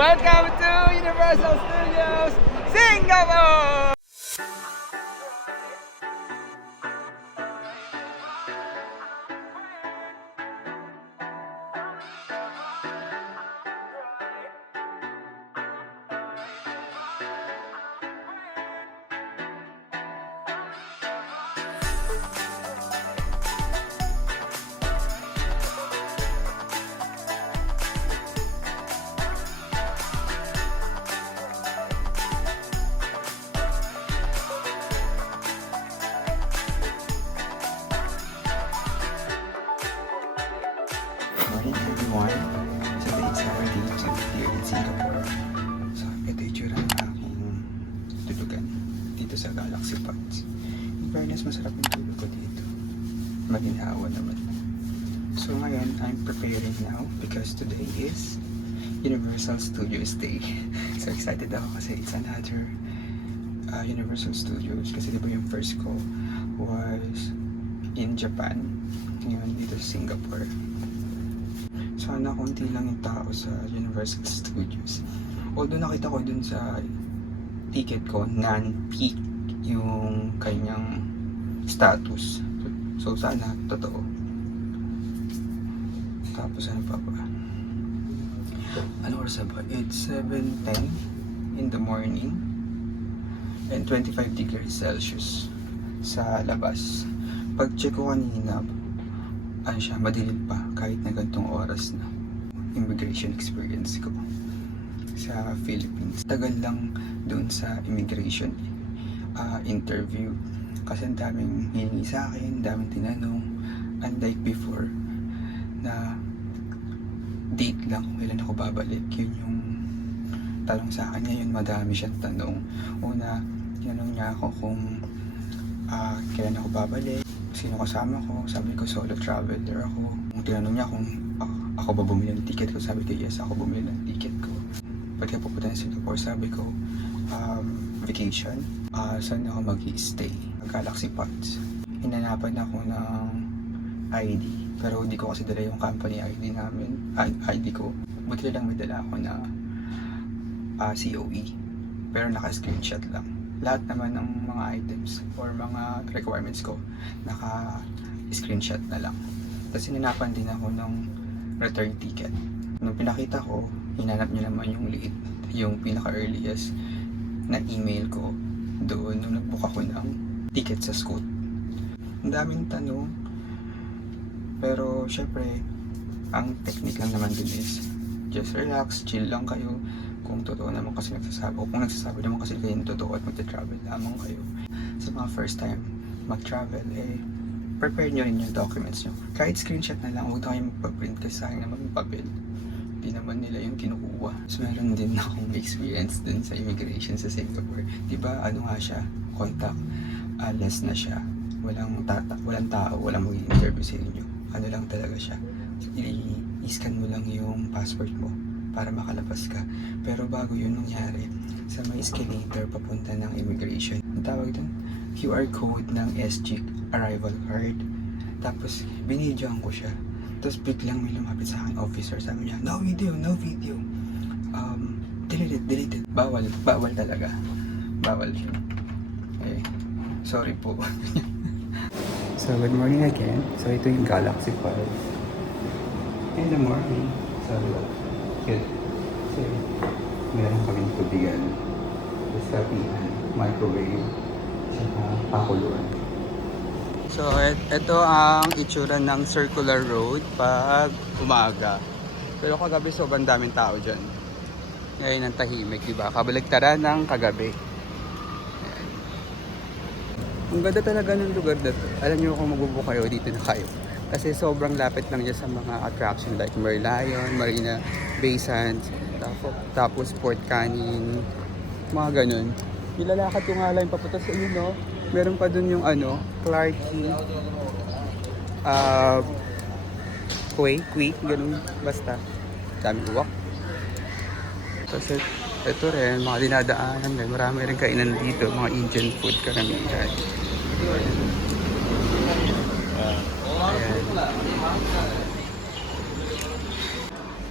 Welcome to Universal Studios Singapore! Morning everyone! Today is our day 2 here in Singapore. So, ito yung tsura ng aking tulugan dito sa Galaxy Pods. In fairness, masarap yung tulog ko dito. Maginhawa naman. So ngayon, I'm preparing now because today is Universal Studios Day. So excited ako kasi it's another Universal Studios. Kasi diba yung first ko was in Japan. Ngayon dito sa Singapore. Sana konti lang yung tao sa Universal Studios. Although nakita ko dun sa ticket ko, non-peak yung kanyang status. So sana totoo. Tapos ano pa ba? Ano oras ba? It's 7:10 in the morning and 25 degrees Celsius sa labas. Pag check ko kanina, ano siya, madilim pa kahit na ganitong oras na. Immigration experience ko sa Philippines. Tagal lang doon sa immigration interview kasi ang daming hiningi sa akin, daming tinanong, unlike before na date lang kung kailan ako babalik. Yun yung tanong sa akin. Ngayon madami siyang tanong. Una, tinanong niya ako kung kailan ako babalik, sino kasama ko. Sabi ko solo traveler ako. Tinanong niya kung ako ba bumili ng ticket ko. Sabi ko yes, ako bumili ng ticket ko. Pati ako pupunta ng Singapore, sabi ko vacation. Saan ako mag-i-stay? Galaxy Pods. Hinanapan ako ng ID, pero hindi ko kasi dala yung company ID namin, ID ko. Buti lang may dala ako na COE, pero naka-screenshot lang. Lahat naman ng mga items or mga requirements ko naka-screenshot na lang. Tapos hinanapan din ako ng return ticket. Nung pinakita ko, hinanap niya naman yung late, yung pinaka-earliest na email ko doon nung nag-book ako ng ticket sa Scoot. Ang daming tanong, pero syempre, ang technique lang naman dun is just relax, chill lang kayo. Kung totoo naman kasi nagsasabi, o kung nagsasabi naman kasi kayo totoo at magta-travel lamang kayo. Sa mga first time mag-travel, prepare nyo rin yung documents nyo. Kahit screenshot na lang, huwag na kayo magpa-print kasi sayang naman yung papel. Hindi naman nila yung kinukuha. So meron din akong experience dun sa immigration sa Singapore. Diba ano nga siya, contact less na siya. Walang tao, walang mag-interview sa inyo. Ano lang talaga siya. I-scan mo lang yung passport mo para makalabas ka. Pero bago yun nangyari, sa may escalator papunta ng immigration, ang tawag dun, QR code ng SG arrival card. Tapos binidyoan ko siya. Tapos biglang may lumapit sa akin officer, sabi niya, no video. Deleted. Bawal talaga. Bawal siya. Sorry po. So good morning again. So ito yung Galaxy Pods. In the morning. So good. So meron kaming tubigan, sapian, microwave, saka pakuluan. So ito ang itsura ng circular road pag umaga. Pero kagabi sobrang daming tao dyan. Ngayon ang tahimik, diba? Kabaligtaran ng kagabi. Ayan. Ang ganda talaga ng lugar na to. Alam nyo kung magbubook kayo, dito na kayo. Kasi sobrang lapit lang niya sa mga attraction like Merlion, Marina Bay Sands, tapos Port Canin, mga ganun. Nilalakad ko nga lang papunta sa inyo, no? Meron pa dun yung Clarke Quay, ganun, basta. Dami uwak. Tapos ito rin, mga dinadaanan rin. Marami rin kainan dito, mga Indian food karamihan. Ayan.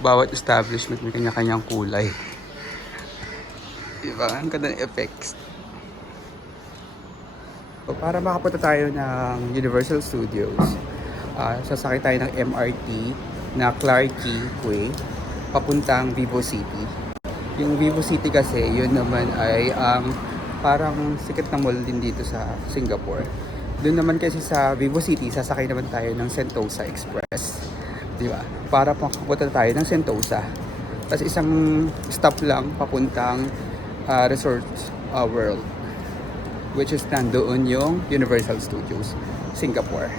Bawat establishment may kanya-kanyang kulay. Diba? Ang ganda ng effects. So, para makapunta tayo ng Universal Studios, sasakay tayo ng MRT na Clarke Quay papuntang Vivo City. Yung Vivo City kasi, yun naman ay parang sikat na mall din dito sa Singapore. Doon naman kasi sa Vivo City, sasakay naman tayo ng Sentosa Express. Diba? Para makapunta tayo ng Sentosa. Tapos isang stop lang papuntang Resorts World, which is nandoon yung Universal Studios, Singapore.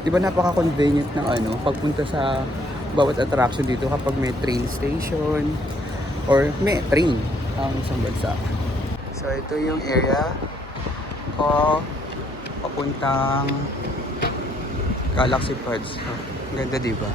Di ba napaka-convenient ng pagpunta sa bawat attraction dito kapag may train station or may train ang isang bansa. So ito yung area o papuntang Galaxy Pods. Ang ganda, di ba?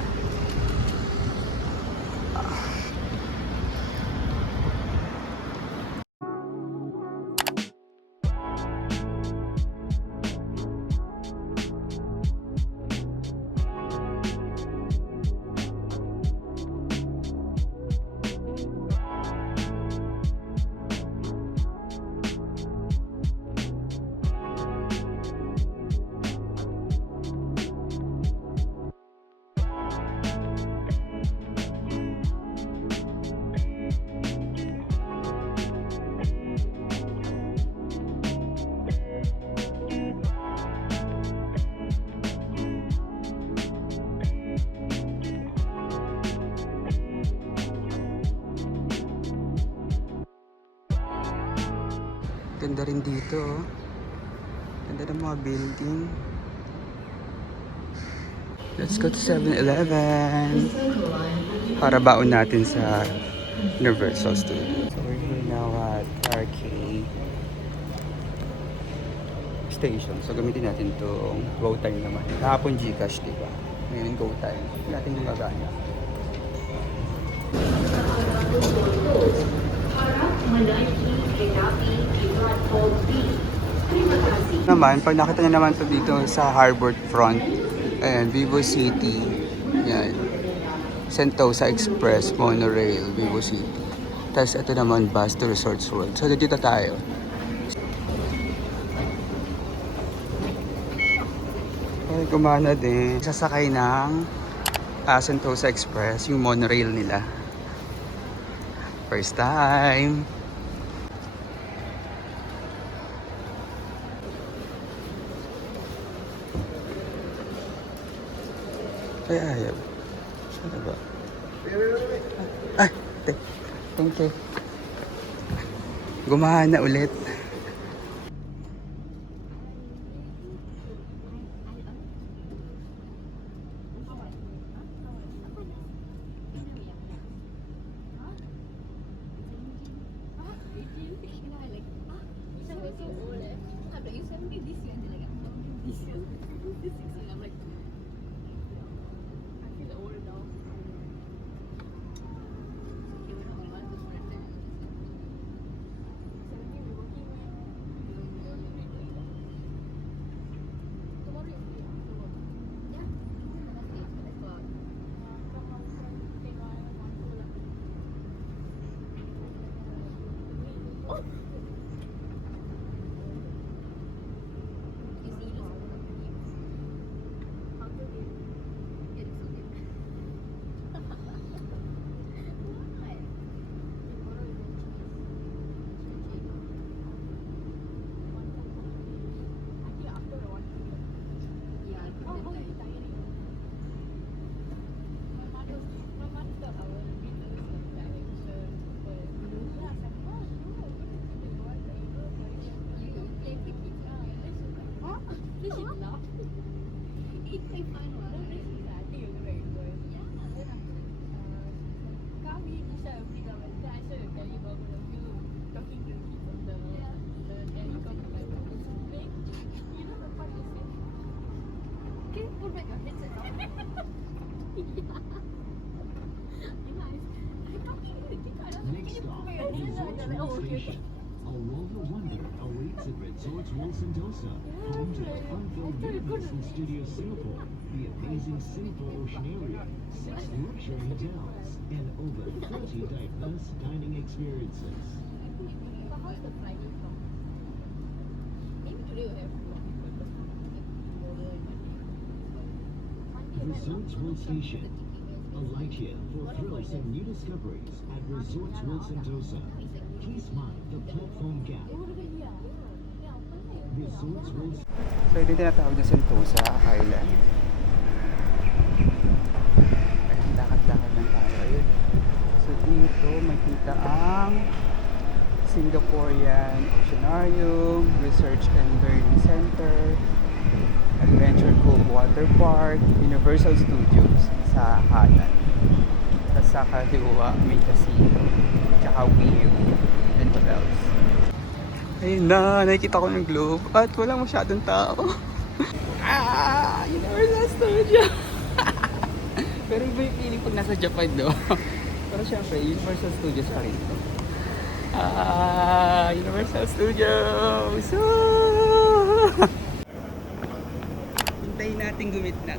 Ganda rin dito, oh. Ganda ng mga building. Let's go to 7-Eleven para baon natin sa Universal Studios. So we're here now at Clarke Station. So gamitin natin itong GoTime naman. Kahapon Gcash, diba? Ngayon GoTime. Hindi natin gumagana. Naman, pag nakita nyo naman to dito sa Harbour Front, ayan, Vivo City, yan, Sentosa Express, Monorail, Vivo City. Tapos ito naman, bus to Resorts World. So dito tayo. Ay, gumana din. Sasakay ng Sentosa Express, yung monorail nila. First time. Ay, ayaw. Ano ba? Ay, thank you. Gumana ulit. A world of wonder awaits at Resorts World Sentosa, home to the fun-filled Universal Studios Singapore, the amazing Singapore Oceanarium, 6 luxury hotels, and over 30 diverse dining experiences. How's the flight from? Maybe today we'll have Resorts World Station. Alight here for thrills and new discoveries at Resorts World Sentosa. Please mind the platform gap. Resorts World So ito yung tinatawag na Sentosa Island. Ayun, lakad-lakad lang tayo. Ayun. So dito makita ang Singaporean Oceanarium, Research and Learning Center, Adventure Cove Water Park, Universal Studios sa kanan. Tapos sa kaliwa may casino, tsaka Wii U, and what else. Ayun na, nakikita ko yung globe at walang masyadong tao. Universal Studio! Pero iba yung feeling pag nasa Japan, no? Pero syempre, Universal Studios pa rin ito. Universal Studios! Hintayin natin gumitna.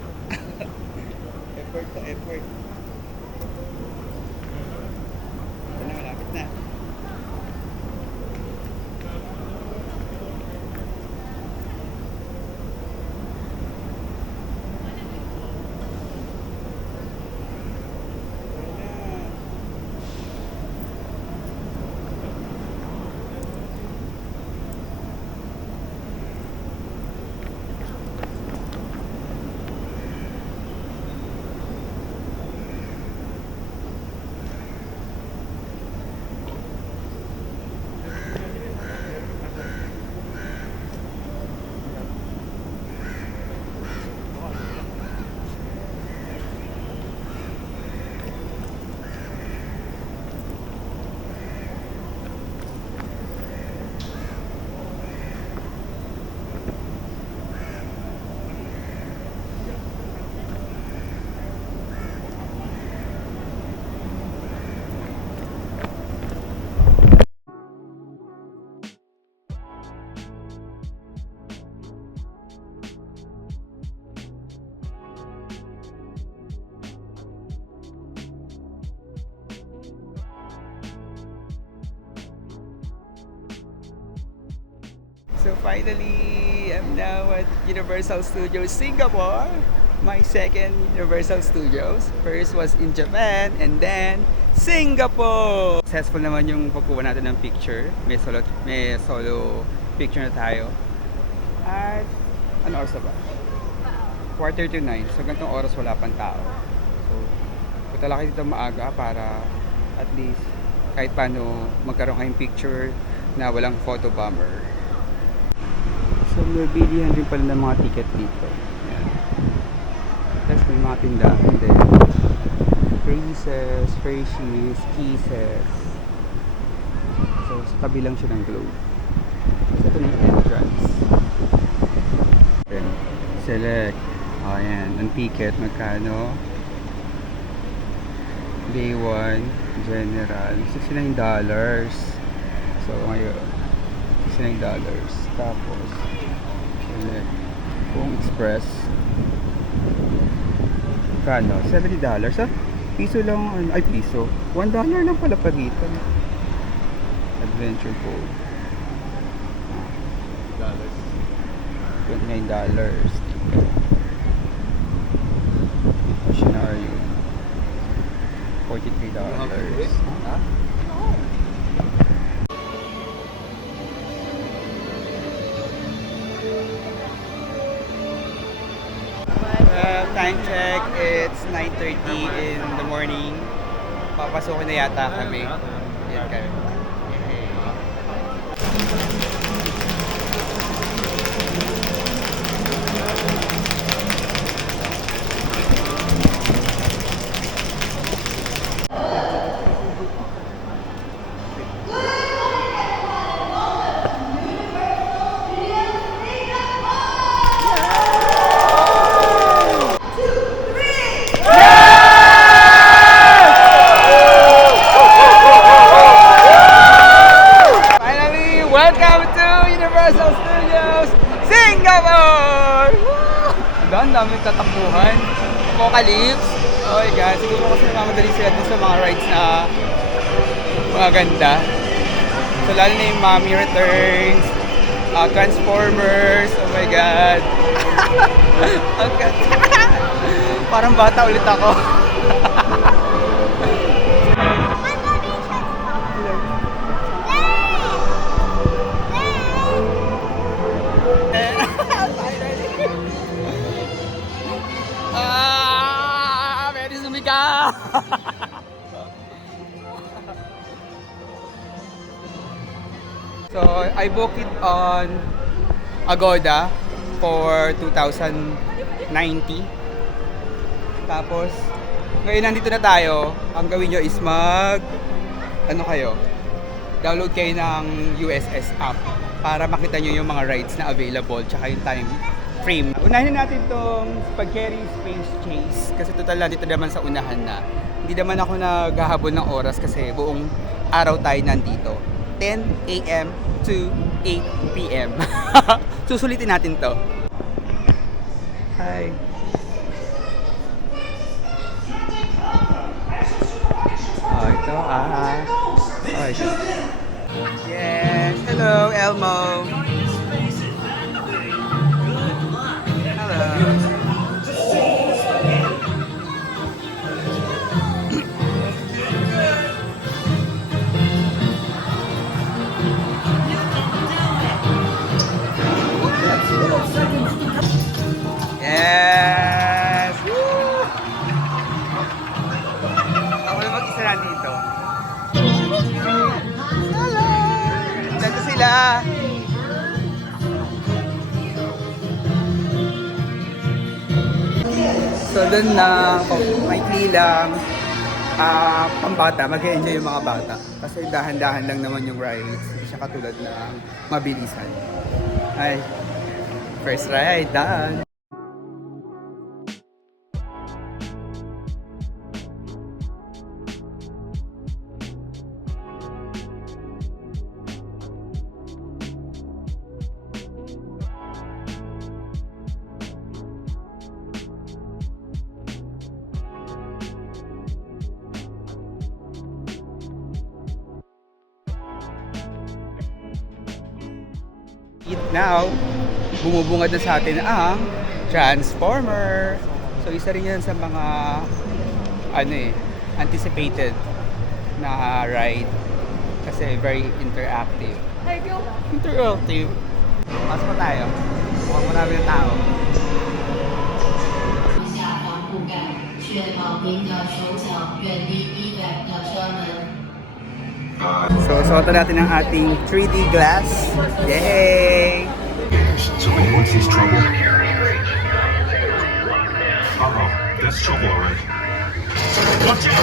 Effort to effort. Ito na, malapit na. So finally, I'm now at Universal Studios Singapore. My second Universal Studios. First was in Japan and then Singapore. Successful naman yung pagkuha natin ng picture. May solo picture na tayo. At ano oras na ba? 8:45. So ganitong oras wala pang tao. So punta lang kayo dito maaga para at least kahit paano magkaroon kayong picture na walang photo bomber. So may bilihan rin pala ng mga ticket dito. Ayan. Tapos may mga tindahan din. Phrases, Hershey's, Kisses. So sa tabi lang siya ng globe. So ito na yung entrance. Then, select. O ayan, ang ticket magkano? Day 1, general, $69. So ngayon, $69. Tapos, select kung express. Kano? $70. Ah? Piso lang, ay piso. $1 lang pala pagitan. Adventure Cove. $29. Oceanarium. $43. Time check, it's 9:30 in the morning. Papasukin na yata kami. Yan kami. Apocalypse. Oh my God, siguro kasi namamadali sila dun sa mga rides na mga ganda. So lalo na yung Mommy Returns, Transformers, oh my God. Ang ganda. Parang bata ulit ako. Very sumika. So, I booked it on Agoda for 2,090. Tapos, ngayon nandito na tayo. Ang gawin nyo is download kayo ng USS app para makita nyo yung mga rides na available tsaka yung time frame. Unahin na natin tong Spaghetti Space Chase kasi total nandito naman sa unahan na. Hindi naman ako naghahabol ng oras kasi buong araw tayo nandito. 10 a.m. to 8 p.m. Susulitin natin to. Hi. Oh, ito Oh, ito. Yes. Hello, Elmo. Hello. Yes! Woo! Ako na mag-isa na dito. Hello! Dito sila! So doon na, maikli lang, pambata, mag-enjoy yung mga bata. Kasi dahan-dahan lang naman yung rides. Hindi siya katulad ng mabilisan. Ay, first ride, done! Now, bumubungad na sa atin ang Transformer. So isa rin yan sa mga anticipated na ride kasi very interactive. Interactive. Pasok pa tayo. Mukhang marami ng tao. 下防护盖，确保您的手脚远离衣杆的车门。 So, suotan natin ang ating 3D glass. Yay! So if anyone sees trouble. Uh-oh, that's trouble already. Watch out!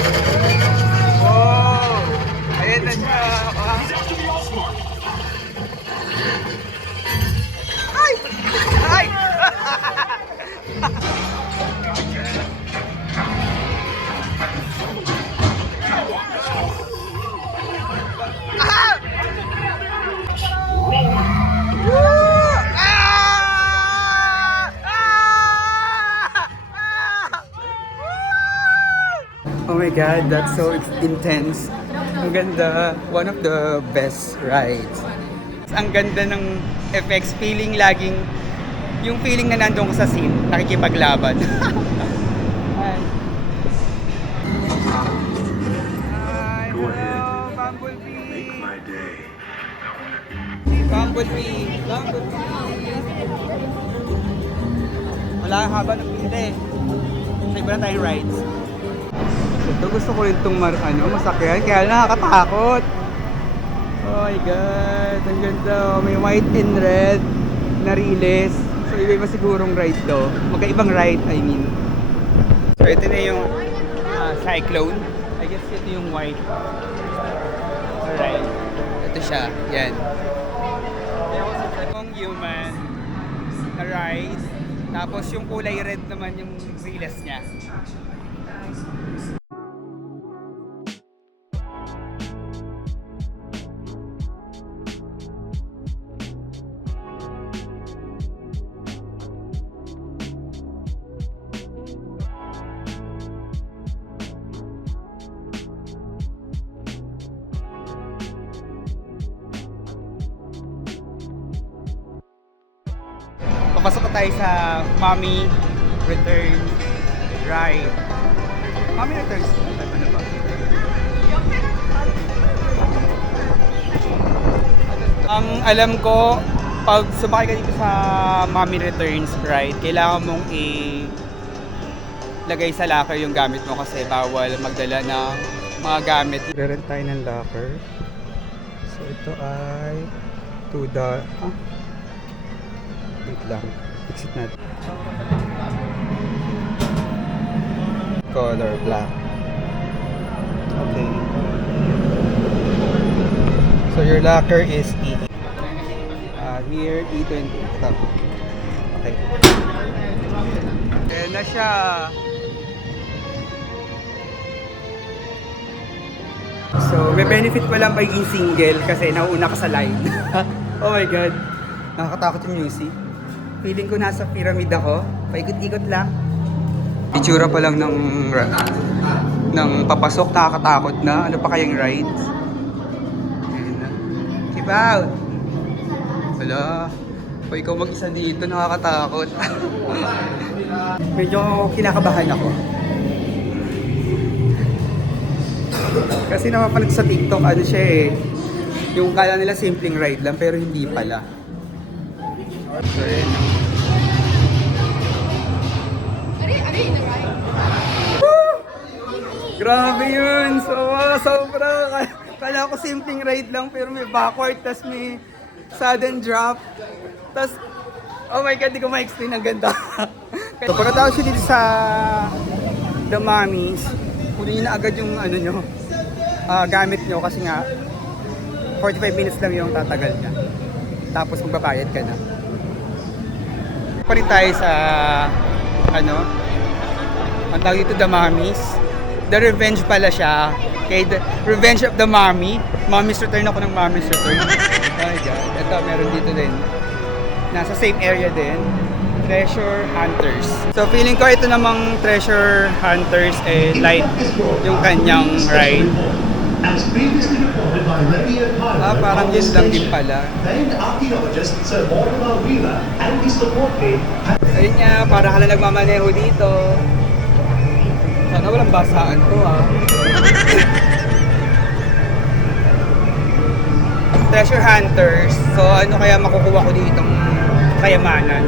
Wow! Ayan na siya! He's after the Allspark! Ay! Ay! Ah! Woo! Ah! Ah! Oh my God, that's so intense. Ang ganda. One of the best rides. Ang ganda ng effects. Feeling laging, yung feeling na nandun ko sa scene, nakikipaglaban. Hi. Go ahead. Hello, Bumblebee. Make my day. Bumblebee. Wala ang haba ng pila eh. Sa iba na tayong rides. Ito gusto ko rin itong masakyan, kaya nakakatakot. Oh my God, ang ganda. May white and red na riles. So iba-iba sigurong ride to. Magkaibang ride, I mean. So ito na yung Cyclone. I guess ito yung white ride. Ito siya, yan. Yung human na ride. Tapos yung kulay red naman yung riles niya. Papasok na tayo sa Mommy Return Ride. Mommy Returns, ano ba? Ang alam ko, pag sumakay ka dito sa Mommy Returns Ride, kailangan mong lagay sa locker yung gamit mo kasi bawal magdala ng mga gamit. Rerent tayo ng locker. So ito ay $2. Wait lang. Exit natin. Color black. Okay. So your locker is E. Here, E20. Stop. Okay. Ayan na siya. So, may benefit pa lang pagiging single kasi nauuna ka sa line. Oh my God. Nakakatakot yung music. Feeling ko nasa pyramid ako. Paikot-ikot lang. Itsura pa lang ng papasok, nakakatakot na. Ano pa kayang rides? Ayan na. Keep out! Wala. O ikaw mag-isa dito, nakakatakot. Medyo kinakabahan ako. Kasi napapanood sa TikTok, ano siya eh. Yung kala nila simpleng ride lang, pero hindi pala. So, yun. Grabe yun! So, sobra! Kala ko simpleng ride lang, pero may backward, tas may sudden drop. Tas, oh my God, di ko ma-explain ang ganda. So, pagkatapos yun dito sa The Mommies, kunin nyo na agad yung ano nyo, gamit nyo kasi nga 45 minutes lang yung tatagal niya. Tapos magbabayad ka na. Pa rin tayo sa ano, ang tawag dito The Mommies. The Revenge pala siya. Okay, The Revenge of the Mommy. Mommy's Return ako ng Mommy's Return. Oh my God. Ito, meron dito din. Nasa same area din. Treasure Hunters. So feeling ko ito namang Treasure Hunters light yung kanyang ride. As previously reported by radio pilot, Parang yun lang din pala. then archaeologist Sir Mortimer Wheeler and his support team Ayun nga, para ka na nagmamaneho dito. Sana walang basaan to Treasure Hunters. So ano kaya makukuha ko ditong kayamanan?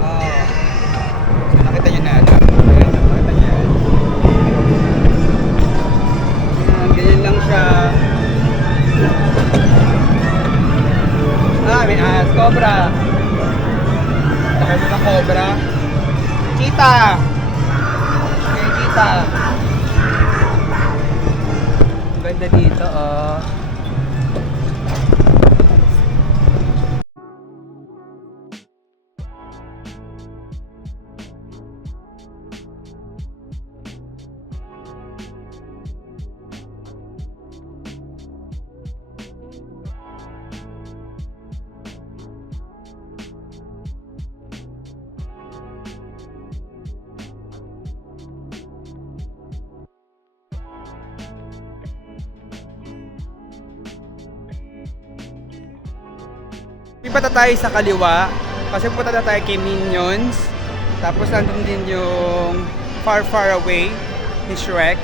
So nakita nyo na alam. Ayan, nakita nyo yan. Ayan, ganyan lang siya. May ahas. Cobra. Takay mo ng cobra. Cheetah. Okay, cheetah. Ang ganda dito, Iba tayo sa kaliwa kasi punta na tayo kay Minions. Tapos nandun din yung Far Far Away ni Shrek.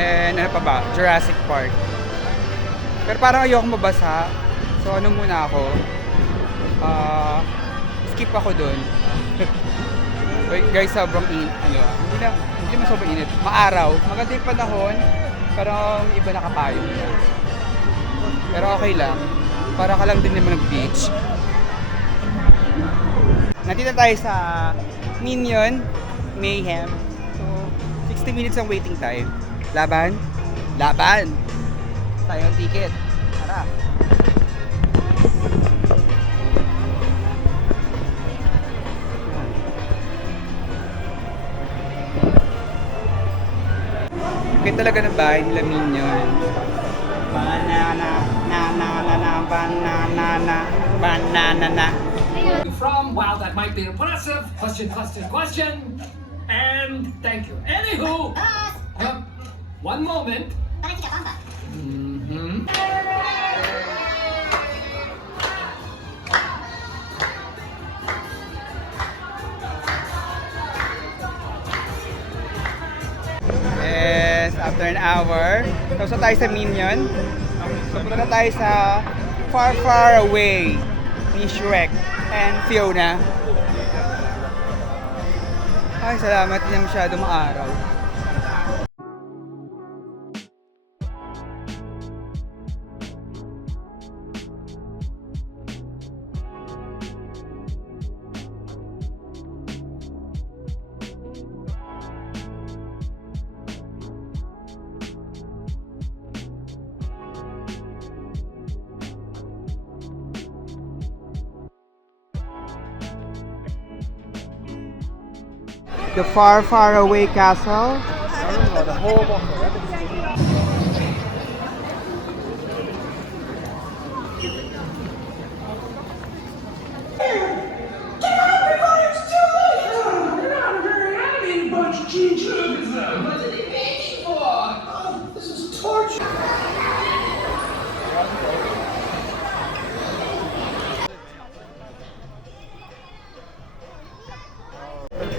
And ano pa ba? Jurassic Park. Pero parang ayoko mabasa. So ano muna ako? Skip ako dun. Wait, guys, sobrang hindi naman sobrang init. Maaraw. Maganda yung panahon. Pero iba nakapayong niya. Pero okay lang. Para ka lang din naman nag-beach. Nandito tayo sa Minion Mayhem. So, 60 minutes ang waiting time. Laban? Laban! Tayo ang ticket. Tara! Okay talaga ng bahay nila Minion. Banana, banana. From, wow, that might be impressive. Question. And thank you. Anywho, one moment. Mm-hmm. Yes, after an hour. Tapos na tayo sa Minion. So punta na tayo sa Far Far Away ni Shrek and Fiona. Ay, salamat, hindi na masyado maaraw. The Far Far Away Castle.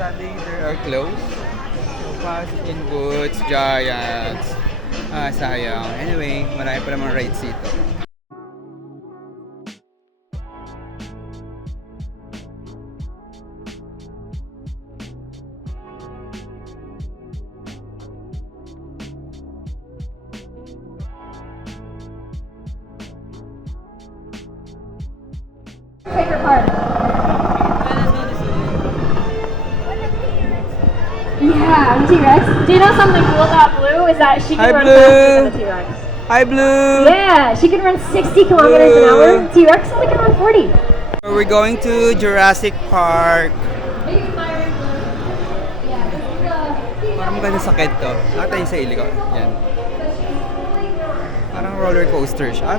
Sadly, they are closed. So, fast in Boots, Giants. Sayang. Anyway, marami pa namang rides dito. Favorite part? Yeah, T-Rex. Do you know something cool about Blue? Is that she Hi, can run Blue. faster than the T-Rex. Hi, Blue! Yeah, she can run 60 kilometers an hour. T-Rex only can run 40. So we're going to Jurassic Park. Parang maganda sakit to. Nakita yung sa ilig ko. Yan. Parang roller coaster siya.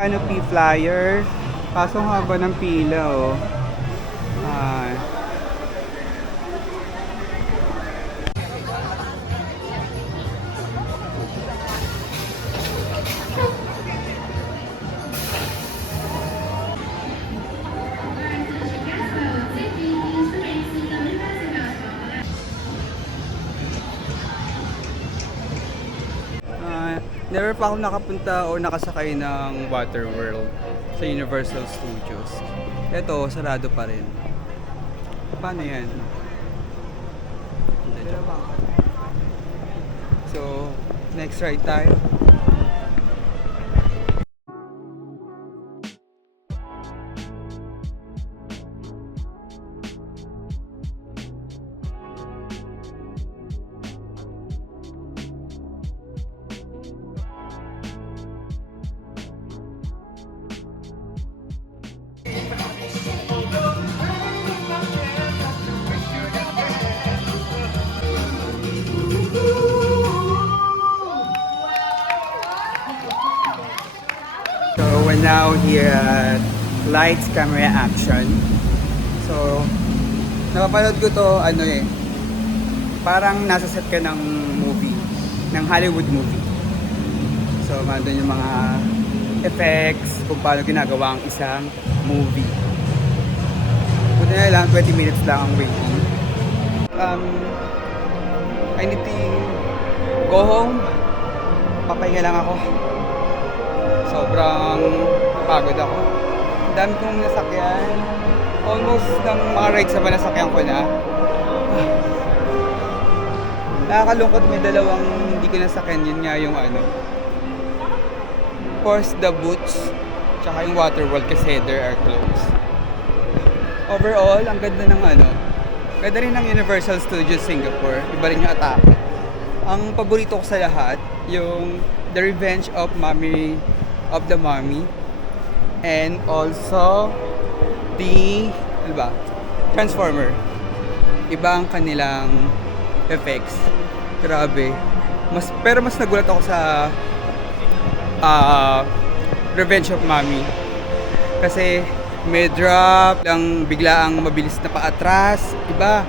Canopy flyer. Kaso ang haba ng pila, oh. Never pa ako nakapunta o nakasakay ng Water World sa Universal Studios. Ito, sarado pa rin. Paano yan? So, next ride tayo. So we're now here at Lights, Camera, Action. So, napapanood ko to, parang nasa set ka ng movie, ng Hollywood movie. So, mandun yung mga effects, kung paano ginagawa ang isang movie. Buti na lang, 20 minutes lang ang waiting. I need to go home. Papahinga lang ako. Sobrang napagod ako. Ang dami kong nasakyan. Almost ng mga rides na nasakyan ko na. Nakakalungkot, may dalawang hindi ko nasakyan. Yun nga yung Force the Boots tsaka yung Waterworld kasi they are closed. Overall, ang ganda ng ganda rin ng Universal Studios Singapore. Iba rin yung atake. Ang paborito ko sa lahat, yung The Revenge of the Mummy, and also the Transformer. Iba ang kanilang effects. Grabe. Pero mas nagulat ako sa Revenge of Mummy. Kasi may drop lang, bigla ang mabilis na paatras. Iba.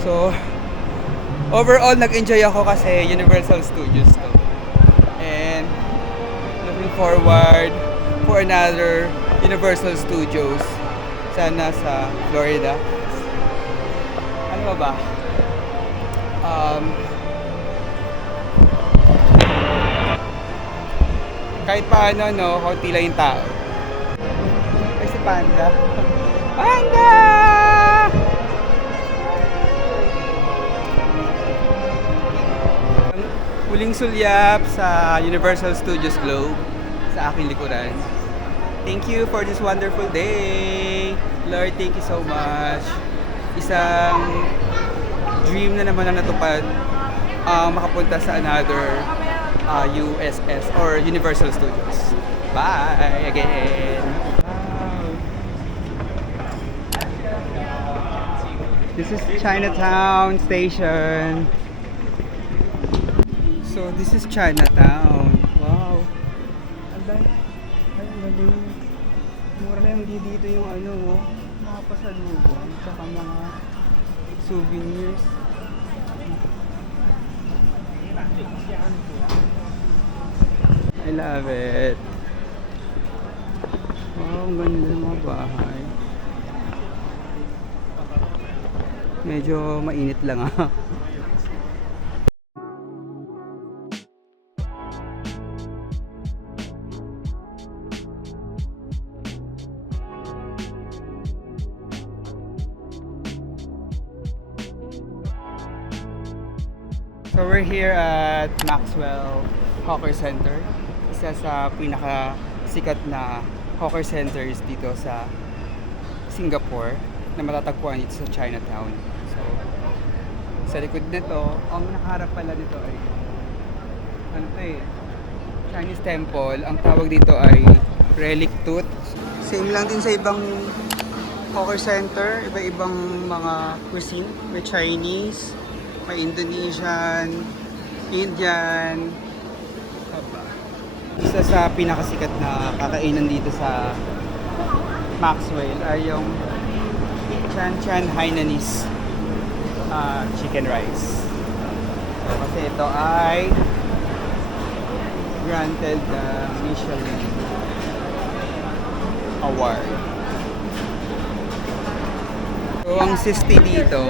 So, overall, nag-enjoy ako kasi Universal Studios to. And forward for another Universal Studios. Sana sa Florida. Ano ba? Kahit paano, no, konti lang yung tao. Ay, si Panda. Panda! Huling sulyap sa Universal Studios Globe sa aking likuran. Thank you for this wonderful day. Lord, thank you so much. Isang dream na naman na natupad makapunta sa another USS or Universal Studios. Bye again. This is Chinatown Station. So this is Chinatown. Wow. Ang galing. Mura lang dito yung ano, mga pasalubong, tsaka mga souvenirs. I love it. Wow, ang ganda ng mga bahay. Medyo mainit lang ah. So we're here at Maxwell Hawker Center. Isa sa pinaka-sikat na hawker centers dito sa Singapore na matatagpuan dito sa Chinatown. So, sa likod nito, ang nakaharap pala nito ay Chinese temple. Ang tawag dito ay Relic Tooth. Same lang din sa ibang hawker center, iba-ibang mga cuisine. May Chinese, may Indonesian, Indian. Isa sa pinakasikat na kakainan dito sa Maxwell ay yung Chan Hainanese chicken rice. So, kasi ito ay granted Michelin award. So ang sisti dito,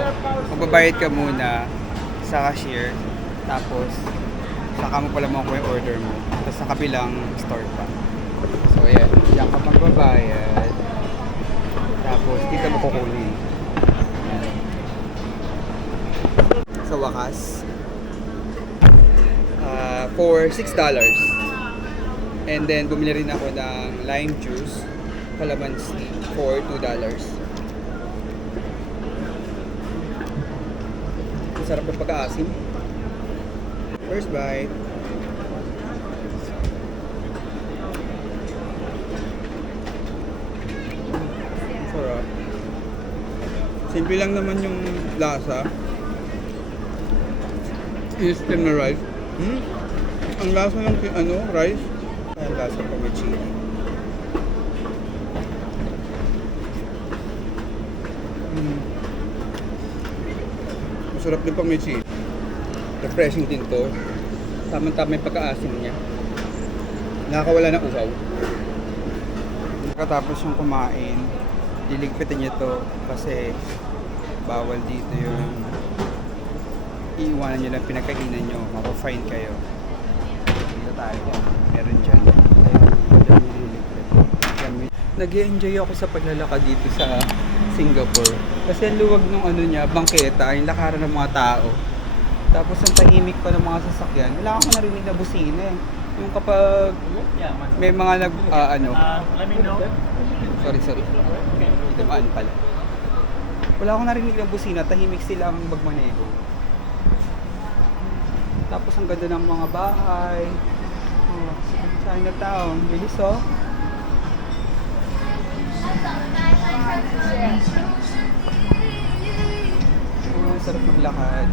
magbabayad ka muna sa cashier, tapos saka mo pala makuha yung order mo, tapos sa kabilang store pa. So ayan, diyan ka magbabayad, tapos di ka makukunin. Sa wakas, for $6. And then bumili rin ako ng lime juice, calamansi, for $2. Sarap ng pagkaasim. First bite. Sarap. Simple lang naman yung lasa. Instant na rice. Ang lasa ng rice. Ang lasa pa may chili. Masarap din pang may chili. Refreshing din to. Tama-tama yung pagkaasim niya. Nakakawala ng uhaw. Pagkatapos yung kumain, liligpitin niyo to kasi bawal dito yung iiwanan nyo lang pinagkainan nyo, mapafine kayo. Dito tayo, meron dyan. Nag-enjoy ako sa paglalakad dito sa Singapore. Kasi ang luwag ng niya, bangketa, yung lakaran ng mga tao. Tapos ang tahimik pa ng mga sasakyan, wala akong narinig na busina eh. Yung kapag may mga Let me know. Sorry. Dumaan pala. Wala akong narinig na busina, tahimik silang magmaneho. Tapos ang ganda ng mga bahay. Oh, Chinatown. Bilis oh. Oh, sarap maglakad.